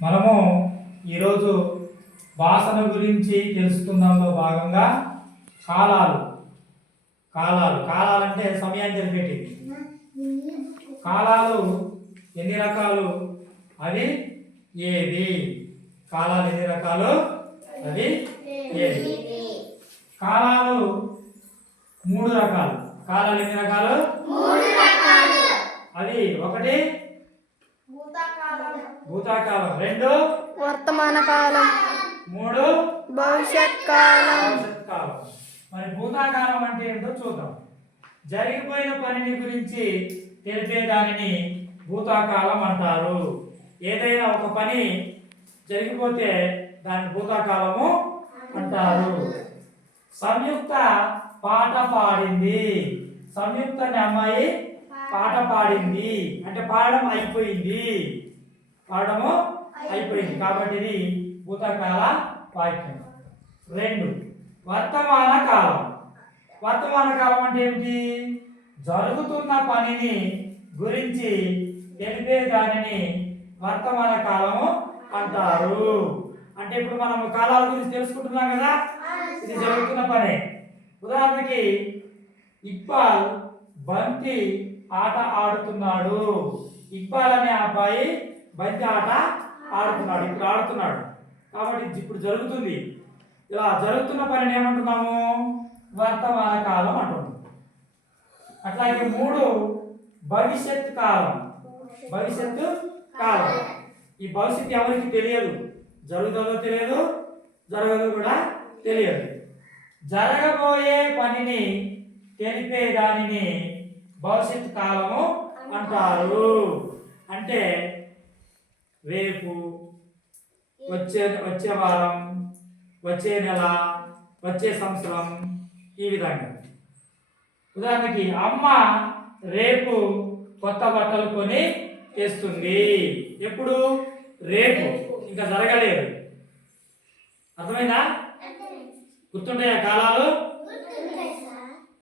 మనము ఈరోజు వాసన గురించి తెలుసుకుందాంలో భాగంగా కాలాలు కాలాలు కాలాలు అంటే సమయాన్ని తెలిపేటివి. కాలాలు ఎన్ని రకాలు? అవి ఏవి? కాలాలు ఎన్ని రకాలు? అవి ఏవి? కాలాలు మూడు రకాలు. కాలాలు ఎన్ని రకాలు? అవి ఒకటి భూతకాలం, రెండు వర్తమాన కాలం, మూడు భవిష్యత్ కాలం. మరి భూతకాలం అంటే ఏంటో చూద్దాం. జరిగిపోయిన పనిని గురించి తెలిపే దానిని భూతకాలం అంటారు. ఏదైనా ఒక పని జరిగిపోతే దాన్ని భూతకాలము అంటారు. సంయుక్త పాట పాడింది. సంయుక్త అనే అమ్మాయి పాట పాడింది అంటే పాడడం అయిపోయింది. పాడము అయిపోయింది కాబట్టి ఇది భూతకాల వాక్యం. రెండు వర్తమాన కాలం. వర్తమాన కాలం అంటే ఏమిటి? జరుగుతున్న పనిని గురించి తెలిపే దానిని వర్తమాన కాలము అంటారు. అంటే ఇప్పుడు మనం కాలాల గురించి తెలుసుకుంటున్నాం కదా, ఇది జరుగుతున్న పనే. ఉదాహరణకి ఇక్బాల్ బంతి ఆట ఆడుతున్నాడు. ఇక్బాల్ అనే అబ్బాయి బంతి ఆట ఆడుతున్నాడు. ఇప్పుడు ఆడుతున్నాడు కాబట్టి ఇప్పుడు జరుగుతుంది. ఇలా జరుగుతున్న పనిని ఏమంటున్నాము? వర్తమాన కాలం అంటున్నాం. అట్లాగే మూడు భవిష్యత్ కాలం. భవిష్యత్తు కాలం. ఈ భవిష్యత్తు ఎవరికి తెలియదు. జరుగుతుందో తెలియదు, జరగదు కూడా తెలియదు. జరగబోయే పనిని తెలిపే దానిని భవిష్యత్ కాలము అంటారు. అంటే రేపు, వచ్చే వారం, వచ్చే నెల, వచ్చే సంవత్సరం, ఈ విధంగా. ఉదాహరణకి అమ్మ రేపు కొత్త బట్టలు కొని తెస్తుంది. ఎప్పుడు? రేపు. ఇంకా జరగలేదు. అర్థమైందా? గుర్తుంటాయా కాలాలు?